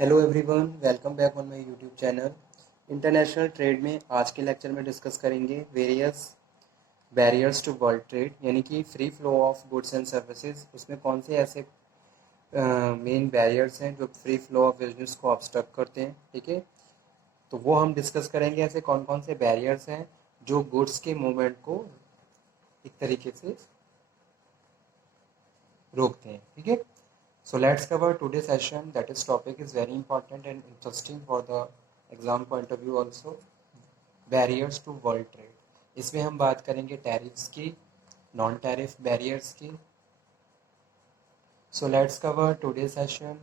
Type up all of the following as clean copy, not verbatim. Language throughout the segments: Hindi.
Hello everyone, welcome back on my YouTube channel. International trade में आज के लेक्चर में डिस्कस करेंगे various barriers to world trade, यानी कि free flow of goods and services. उसमें कौन से ऐसे मेन बैरियर्स हैं जो फ्री फ्लो ऑफ बिजनेस को ऑब्स्ट्रक्ट करते हैं। ठीक है, तो वो हम डिस्कस करेंगे। ऐसे कौन कौन से बैरियर्स हैं जो गुड्स के मूवमेंट को एक तरीके से रोकते हैं। ठीक है, so let's cover today's session. That is topic is very important and interesting for the exam point of view also. Barriers to world trade। इसमें हम बात करेंगे टैरिफ्स की, नॉन टैरिफ बैरियर्स की। So let's cover today's session.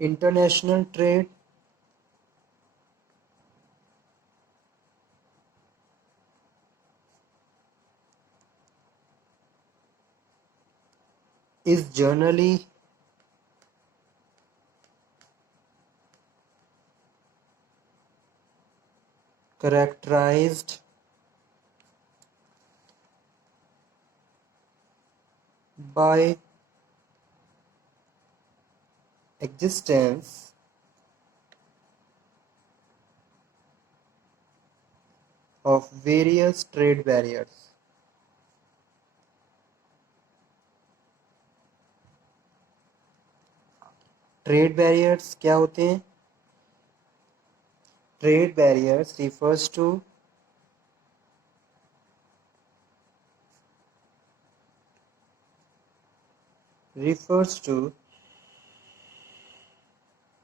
International trade is generally characterized by existence of various trade barriers। Trade barriers क्या होते हैं? Trade barriers refers to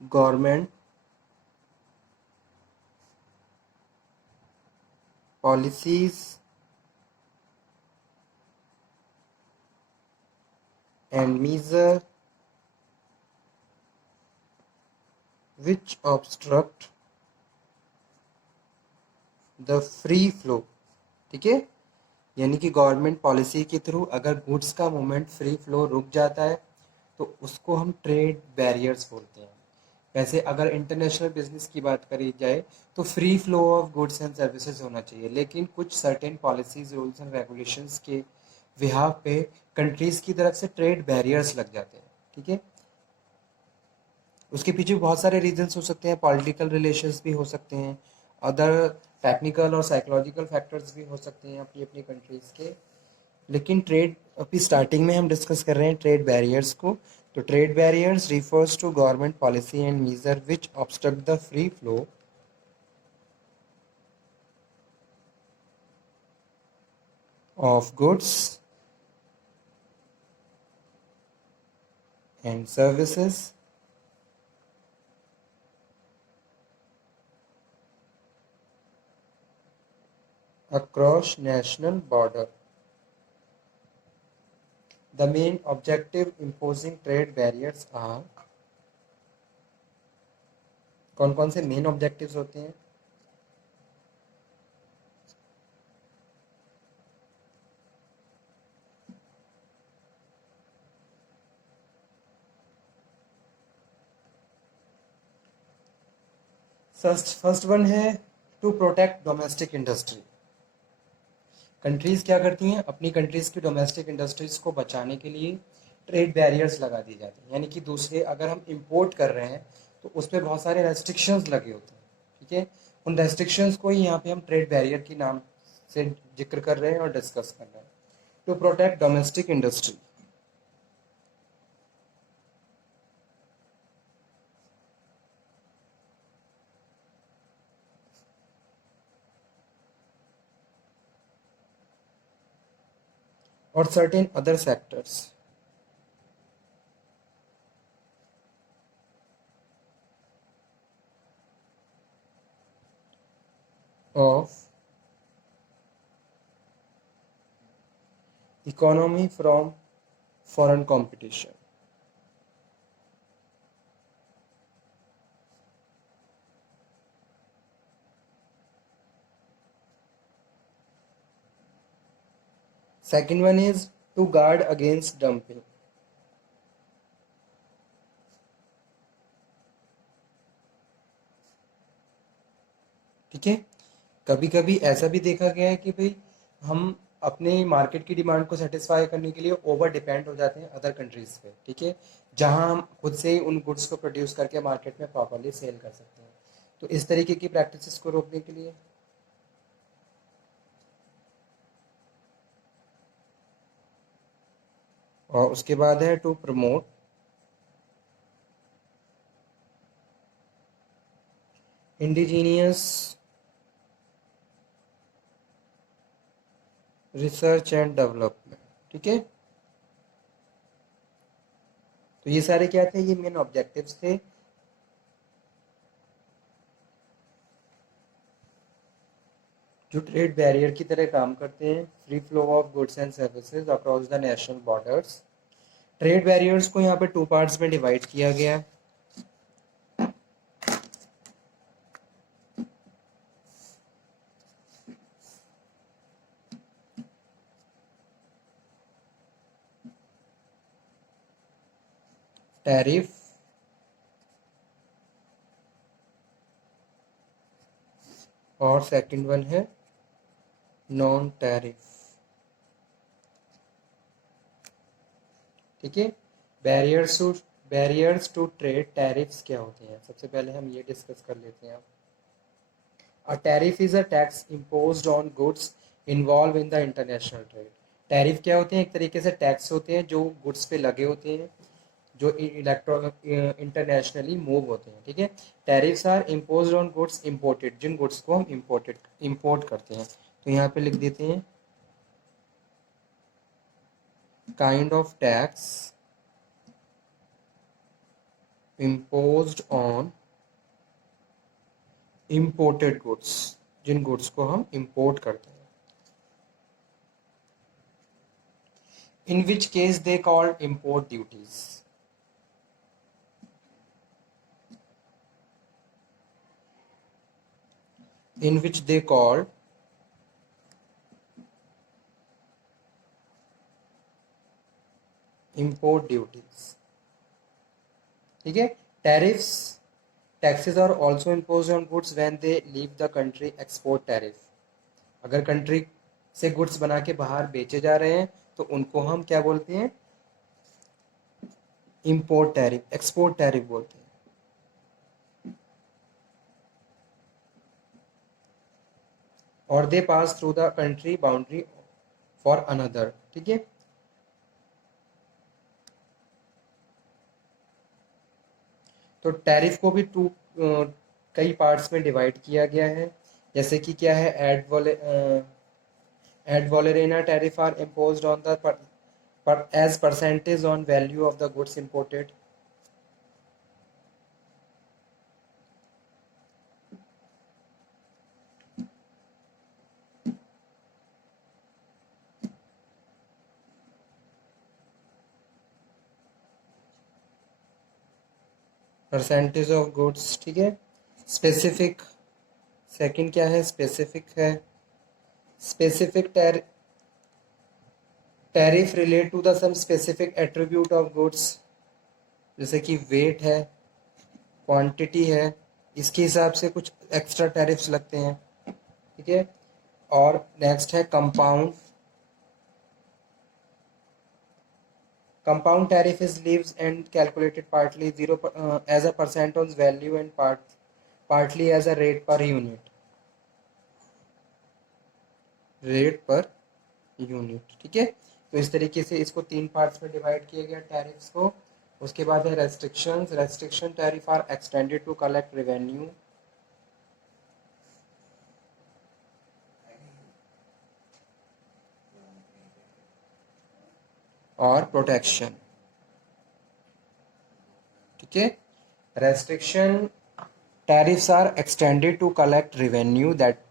government policies and measures which obstruct the free flow। ठीक है, यानी कि गवर्नमेंट पॉलिसी के थ्रू अगर गुड्स का मूवमेंट फ्री फ्लो रुक जाता है तो उसको हम ट्रेड बैरियर्स बोलते हैं। वैसे अगर इंटरनेशनल बिजनेस की बात करी जाए तो free flow of goods and services होना चाहिए, लेकिन कुछ certain policies, rules and regulations के बिहाफ पे कंट्रीज की तरफ से ट्रेड बैरियर्स लग जाते हैं। ठीक है, उसके पीछे बहुत सारे रीजंस हो सकते हैं, पॉलिटिकल रिलेशंस भी हो सकते हैं, अदर टेक्निकल और साइकोलॉजिकल फैक्टर्स भी हो सकते हैं अपनी अपनी कंट्रीज के। लेकिन ट्रेड अभी स्टार्टिंग में हम डिस्कस कर रहे हैं ट्रेड बैरियर्स को। तो trade barriers refers to government policy and measure which obstruct the free flow of goods and services across national border। The main objective imposing trade barriers are, कौन कौन से मेन ऑब्जेक्टिव्स होते हैं? फर्स्ट वन है to protect domestic industry. Countries क्या करती हैं? अपनी कंट्रीज की डोमेस्टिक इंडस्ट्रीज को बचाने के लिए ट्रेड बैरियर्स लगा दी जाती हैं, यानी कि दूसरे अगर हम इंपोर्ट कर रहे हैं तो उस पर बहुत सारे रेस्ट्रिक्शंस लगे होते हैं। ठीक है, उन रेस्ट्रिक्शंस को ही यहाँ पे हम ट्रेड बैरियर के नाम से जिक्र कर रहे हैं और डिस्कस कर रहे हैं। टू प्रोटेक्ट डोमेस्टिक इंडस्ट्री, और certain other sectors of economy from foreign competition। Second one is to guard against dumping। ठीक है, कभी कभी ऐसा भी देखा गया है कि भाई हम अपने मार्केट की डिमांड को सेटिस्फाई करने के लिए ओवर डिपेंड हो जाते हैं अदर कंट्रीज पे, ठीक है, जहां हम खुद से ही उन गुड्स को प्रोड्यूस करके मार्केट में प्रॉपरली सेल कर सकते हैं। तो इस तरीके की प्रैक्टिसेस को रोकने के लिए और उसके बाद है to promote indigenous research and development, ठीक है। तो ये सारे क्या थे, ये मेन ऑब्जेक्टिव्स थे। जो ट्रेड बैरियर की तरह काम करते हैं, free flow of goods and services across the national borders. Trade barriers को यहाँ पे टू पार्ट्स में डिवाइड किया गया है। टैरिफ और सेकंड वन है नॉन टैरिफ, ठीक है। बैरियर्स टू ट्रेड, टैरिफ्स क्या होते हैं, सबसे पहले हम ये डिस्कस कर लेते हैं। अ tariff is a tax imposed on goods involve in the international trade. Tariff क्या होते हैं, एक तरीके से टैक्स होते हैं जो गुड्स पे लगे होते हैं, जो इंटरनेशनली मूव होते हैं, ठीक है। Tariffs are imposed on goods imported, जिन गुड्स को हम इम्पोर्ट करते हैं। तो यहाँ पे लिख देते हैं kind of tax imposed on imported goods, जिन गुड्स को हम इम्पोर्ट करते हैं। In which case they called import duties. in which they called import duties, ठीक है। Tariffs, taxes are also impose on goods when they leave the country. Export tariff, अगर कंट्री से गुड्स बना के बाहर बेचे जा रहे हैं तो उनको हम क्या बोलते हैं, इम्पोर्ट टैरिफ, एक्सपोर्ट टैरिफ बोलते हैं। और they pass through the country boundary for another, ठीक है। तो टैरिफ को भी कई पार्ट्स में डिवाइड किया गया है, जैसे कि क्या है, ad valorem tariff are imposed on the as percentage on value of the goods imported। Percentage of goods, ठीक है। स्पेसिफिक, सेकंड क्या है, स्पेसिफिक है। Specific tariff relate to the some specific attribute of goods, जैसे कि वेट है, क्वांटिटी है, इसके हिसाब से कुछ एक्स्ट्रा टैरिफ्स लगते हैं, ठीक है। और नेक्स्ट है compound. Compound tariff is levied and calculated partly as a percent on value and partly as a rate per unit, ठीक है। तो इस तरीके से इसको तीन पार्ट्स में डिवाइड किया गया टैरिफ्स को। उसके बाद है restrictions. Restriction tariff are extended to collect revenue और प्रोटेक्शन, ठीक है। Restriction tariffs are extended to collect revenue that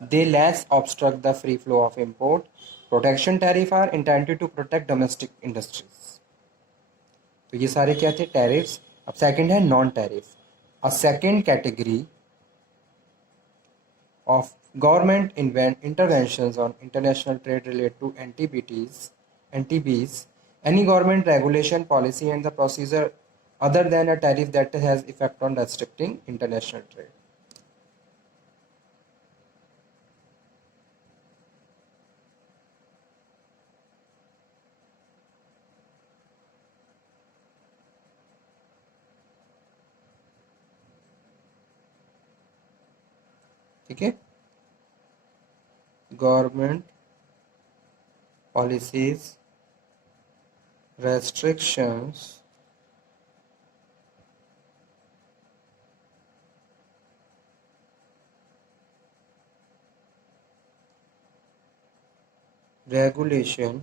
they less obstruct the free flow of import. Protection tariff are intended to protect domestic industries। तो ये सारे क्या थे, टैरिफ्स। अब सेकंड है non tariff. A second category of government interventions on international trade relate to NTBs, any government regulation, policy, and the procedure other than a tariff that has effect on restricting international trade। ठीक है, गवर्नमेंट पॉलिसीज, रेस्ट्रिक्शंस, रेगुलेशन,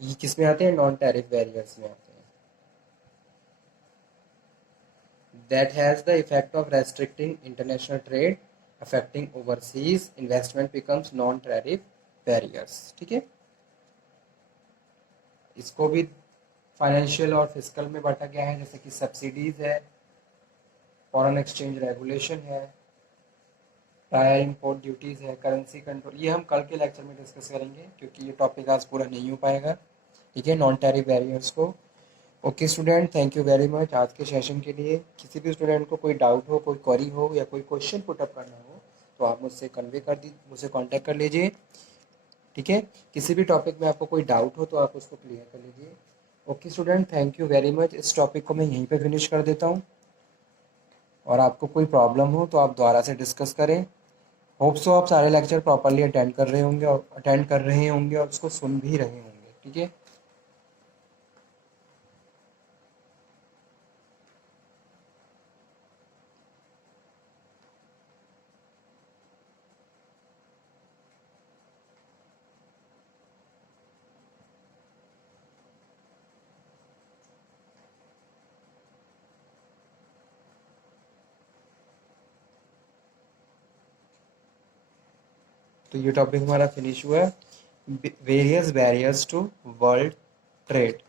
ये किस में आते हैं, नॉन टैरिफ बैरियर्स में आते हैं। That has the effect of restricting international trade, affecting overseas investment becomes non tariff barriers. ठीक है, इसको भी फाइनेंशियल और फिजिकल में बांटा गया है, जैसे कि सब्सिडीज है, फॉरेन एक्सचेंज रेगुलेशन है, टायर इंपोर्ट ड्यूटीज है, करेंसी कंट्रोल। ये हम कल के लेक्चर में डिस्कस करेंगे क्योंकि ये टॉपिक आज पूरा नहीं हो पाएगा। ठीक है, नॉन टैरिफ बैरियर्स को। Okay student, thank you very much आज के सेशन के लिए। किसी भी स्टूडेंट को कोई डाउट हो, कोई क्वेरी हो या कोई क्वेश्चन पुटअप करना हो तो आप मुझसे कन्वे कर दी मुझसे कांटेक्ट कर लीजिए। ठीक है, किसी भी टॉपिक में आपको कोई डाउट हो तो आप उसको क्लियर कर लीजिए। Okay student, thank you very much. इस टॉपिक को मैं यहीं पे फिनिश कर देता हूँ, और आपको कोई प्रॉब्लम हो तो आप दोबारा से डिस्कस करें। होप सो आप सारे लेक्चर प्रॉपरली अटेंड कर रहे होंगे और उसको सुन भी रहे होंगे। ठीक है, तो ये टॉपिक हमारा फिनिश हुआ है, various barriers to world trade.